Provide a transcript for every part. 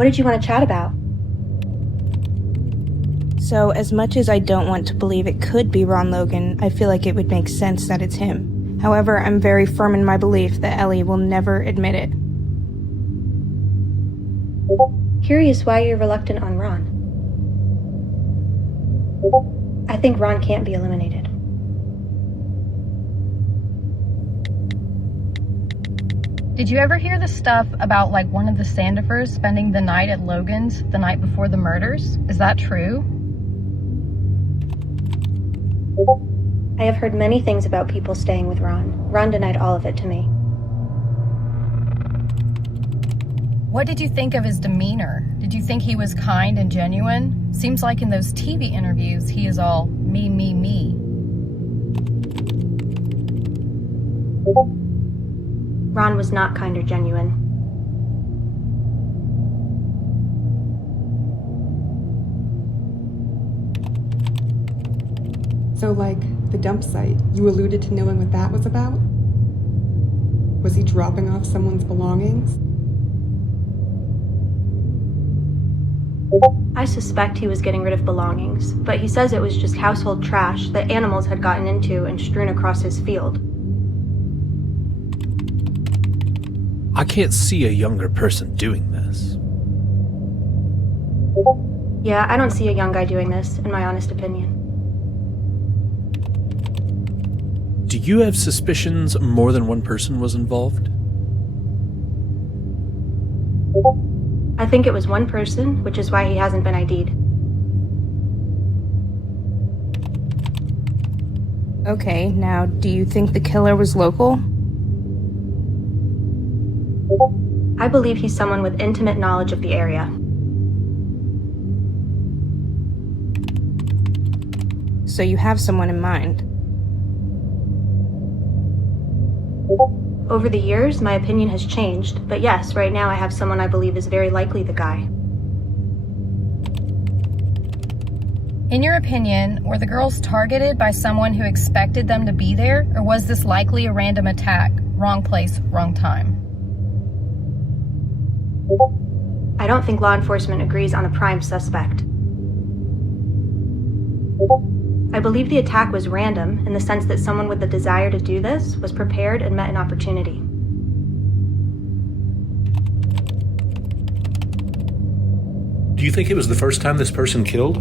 What did you want to chat about? So, as much as I don't want to believe it could be Ron Logan, I feel like it would make sense that it's him. However, I'm very firm in my belief that Ellie will never admit it. Curious why you're reluctant on Ron. I think Ron can't be eliminated. Did you ever hear the stuff about one of the Sandifers spending the night at Logan's the night before the murders? Is that true? I have heard many things about people staying with Ron. Ron denied all of it to me. What did you think of his demeanor? Did you think he was kind and genuine? Seems like in those TV interviews, he is all me, me, me. Ron was not kind or genuine. So, the dump site, you alluded to knowing what that was about? Was he dropping off someone's belongings? I suspect he was getting rid of belongings, but he says it was just household trash that animals had gotten into and strewn across his field. I can't see a younger person doing this. Yeah, I don't see a young guy doing this, in my honest opinion. Do you have suspicions more than one person was involved? I think it was one person, which is why he hasn't been ID'd. Okay, now, do you think the killer was local? I believe he's someone with intimate knowledge of the area. So you have someone in mind. Over the years, my opinion has changed, but yes, right now I have someone I believe is very likely the guy. In your opinion, were the girls targeted by someone who expected them to be there, or was this likely a random attack? Wrong place, wrong time. I don't think law enforcement agrees on a prime suspect. I believe the attack was random in the sense that someone with the desire to do this was prepared and met an opportunity. Do you think it was the first time this person killed?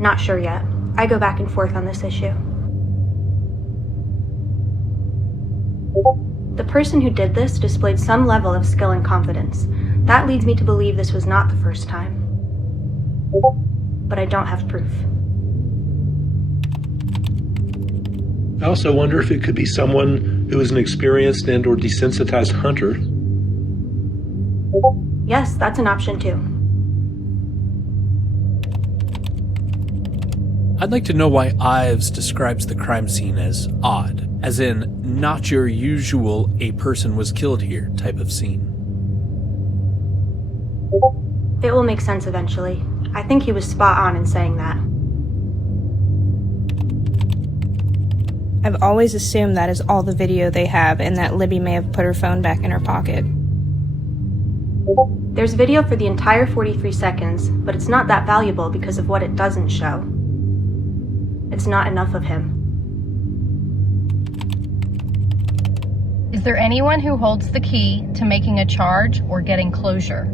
Not sure yet. I go back and forth on this issue. The person who did this displayed some level of skill and confidence. That leads me to believe this was not the first time. But I don't have proof. I also wonder if it could be someone who is an experienced and or desensitized hunter. Yes, that's an option too. I'd like to know why Ives describes the crime scene as odd, as in not your usual "a person was killed here" type of scene. It will make sense eventually. I think he was spot on in saying that. I've always assumed that is all the video they have and that Libby may have put her phone back in her pocket. There's video for the entire 43 seconds, but it's not that valuable because of what it doesn't show. It's not enough of him. Is there anyone who holds the key to making a charge or getting closure?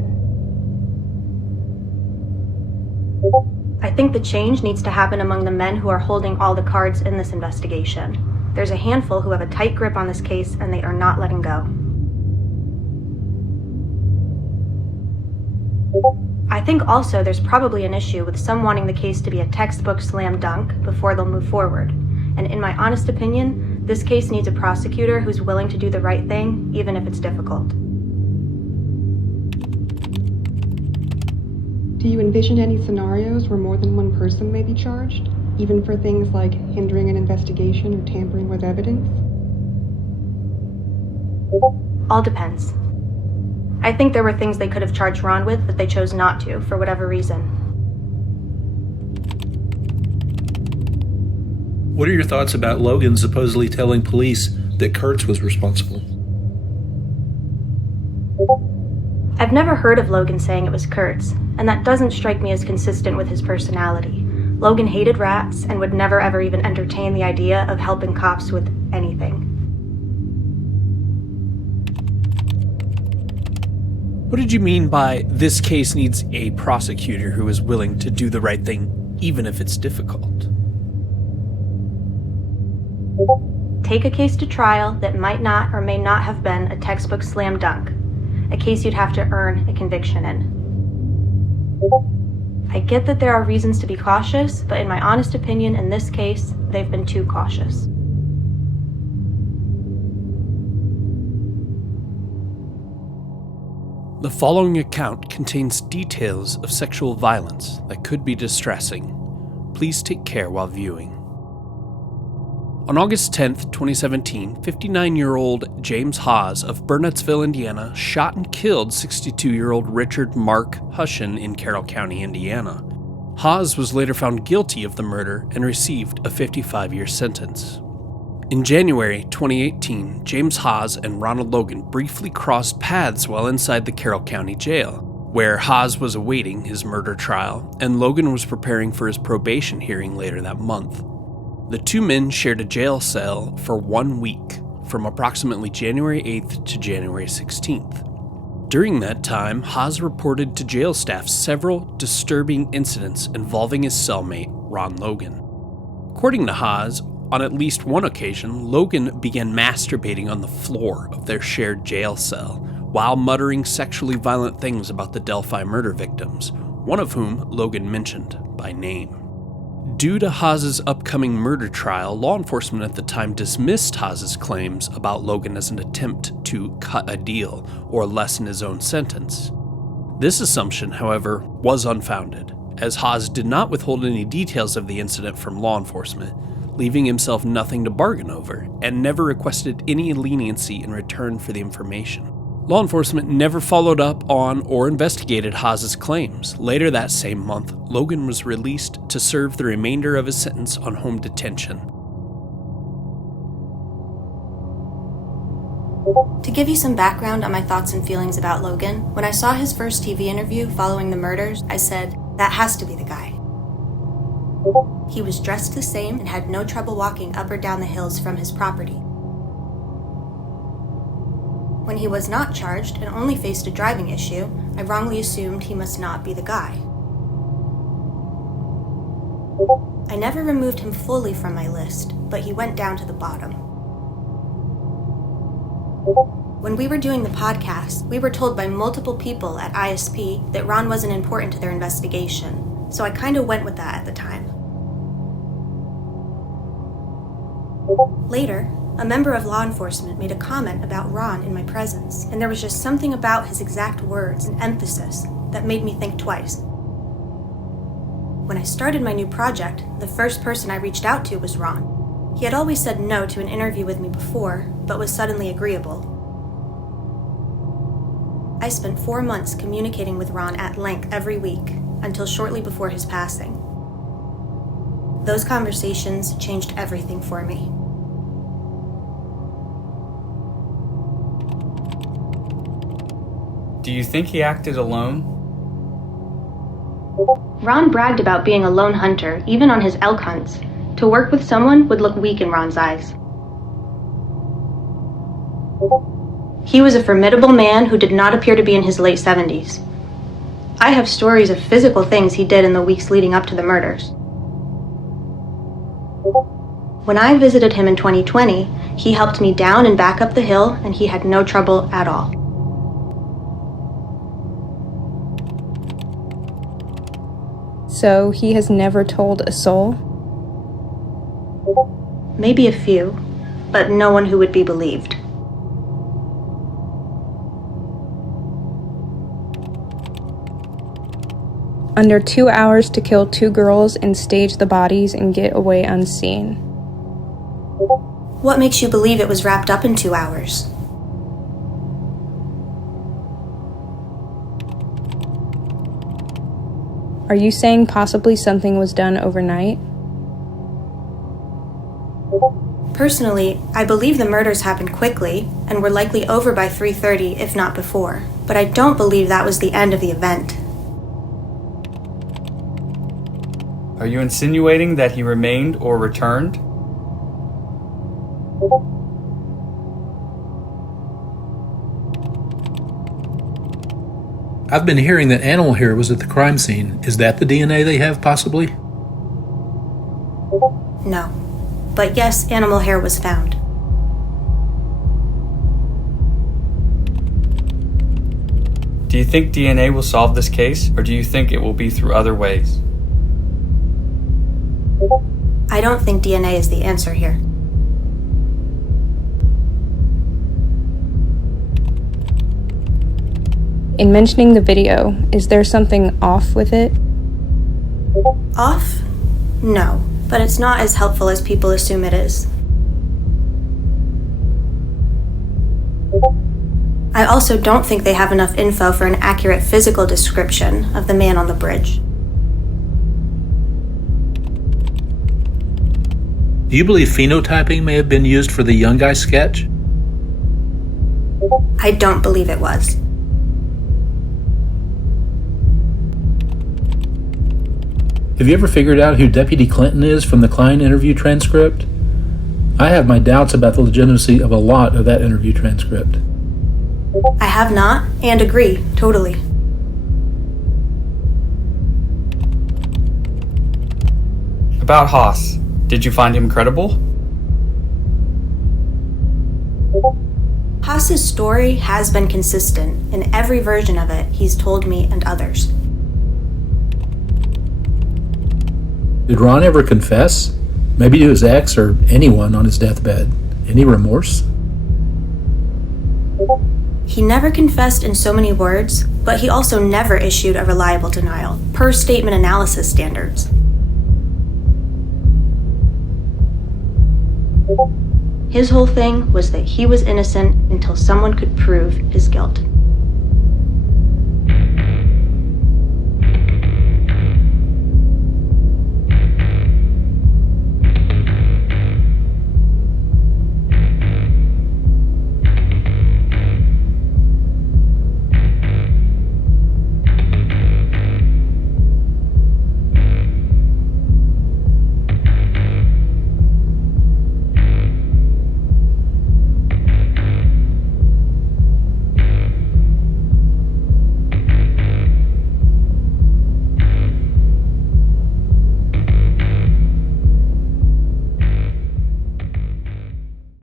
I think the change needs to happen among the men who are holding all the cards in this investigation. There's a handful who have a tight grip on this case and they are not letting go. I think also there's probably an issue with some wanting the case to be a textbook slam dunk before they'll move forward. And in my honest opinion, this case needs a prosecutor who's willing to do the right thing, even if it's difficult. Do you envision any scenarios where more than one person may be charged, even for things like hindering an investigation or tampering with evidence? All depends. I think there were things they could have charged Ron with that they chose not to, for whatever reason. What are your thoughts about Logan supposedly telling police that Kurtz was responsible? I've never heard of Logan saying it was Kurt's, and that doesn't strike me as consistent with his personality. Logan hated rats and would never ever even entertain the idea of helping cops with anything. What did you mean by this case needs a prosecutor who is willing to do the right thing, even if it's difficult? Take a case to trial that might not or may not have been a textbook slam dunk, a case you'd have to earn a conviction in. I get that there are reasons to be cautious, but in my honest opinion, in this case, they've been too cautious. The following account contains details of sexual violence that could be distressing. Please take care while viewing. On August 10th, 2017, 59-year-old James Hawes of Burnettsville, Indiana, shot and killed 62-year-old Richard Mark Hushin in Carroll County, Indiana. Hawes was later found guilty of the murder and received a 55-year sentence. In January 2018, James Hawes and Ronald Logan briefly crossed paths while inside the Carroll County Jail, where Hawes was awaiting his murder trial, and Logan was preparing for his probation hearing later that month. The two men shared a jail cell for 1 week, from approximately January 8th to January 16th. During that time, Hawes reported to jail staff several disturbing incidents involving his cellmate, Ron Logan. According to Hawes, on at least one occasion, Logan began masturbating on the floor of their shared jail cell, while muttering sexually violent things about the Delphi murder victims, one of whom Logan mentioned by name. Due to Hawes' upcoming murder trial, law enforcement at the time dismissed Hawes' claims about Logan as an attempt to cut a deal or lessen his own sentence. This assumption, however, was unfounded, as Hawes did not withhold any details of the incident from law enforcement, leaving himself nothing to bargain over, and never requested any leniency in return for the information. Law enforcement never followed up on or investigated Hawes' claims. Later that same month, Logan was released to serve the remainder of his sentence on home detention. To give you some background on my thoughts and feelings about Logan, when I saw his first TV interview following the murders, I said, that has to be the guy. He was dressed the same and had no trouble walking up or down the hills from his property. When he was not charged and only faced a driving issue, I wrongly assumed he must not be the guy. I never removed him fully from my list, but he went down to the bottom. When we were doing the podcast, we were told by multiple people at ISP that Ron wasn't important to their investigation, so I kinda went with that at the time. Later, a member of law enforcement made a comment about Ron in my presence, and there was just something about his exact words and emphasis that made me think twice. When I started my new project, the first person I reached out to was Ron. He had always said no to an interview with me before, but was suddenly agreeable. I spent 4 months communicating with Ron at length every week, until shortly before his passing. Those conversations changed everything for me. Do you think he acted alone? Ron bragged about being a lone hunter, even on his elk hunts. To work with someone would look weak in Ron's eyes. He was a formidable man who did not appear to be in his late 70s. I have stories of physical things he did in the weeks leading up to the murders. When I visited him in 2020, he helped me down and back up the hill, and he had no trouble at all. So he has never told a soul? Maybe a few, but no one who would be believed. Under 2 hours to kill 2 girls and stage the bodies and get away unseen. What makes you believe it was wrapped up in 2 hours? Are you saying possibly something was done overnight? Personally, I believe the murders happened quickly and were likely over by 3:30, if not before. but I don't believe that was the end of the event. Are you insinuating that he remained or returned? I've been hearing that animal hair was at the crime scene. Is that the DNA they have, possibly? No. But yes, animal hair was found. Do you think DNA will solve this case, or do you think it will be through other ways? I don't think DNA is the answer here. In mentioning the video, is there something off with it? Off? No, but it's not as helpful as people assume it is. I also don't think they have enough info for an accurate physical description of the man on the bridge. Do you believe phenotyping may have been used for the young guy sketch? I don't believe it was. Have you ever figured out who Deputy Clinton is from the Klein interview transcript? I have my doubts about the legitimacy of a lot of that interview transcript. I have not, and agree, totally. About Haas, did you find him credible? Haas's story has been consistent. In every version of it, he's told me and others. Did Ron ever confess? Maybe to his ex or anyone on his deathbed. Any remorse? He never confessed in so many words, but he also never issued a reliable denial, per statement analysis standards. His whole thing was that he was innocent until someone could prove his guilt.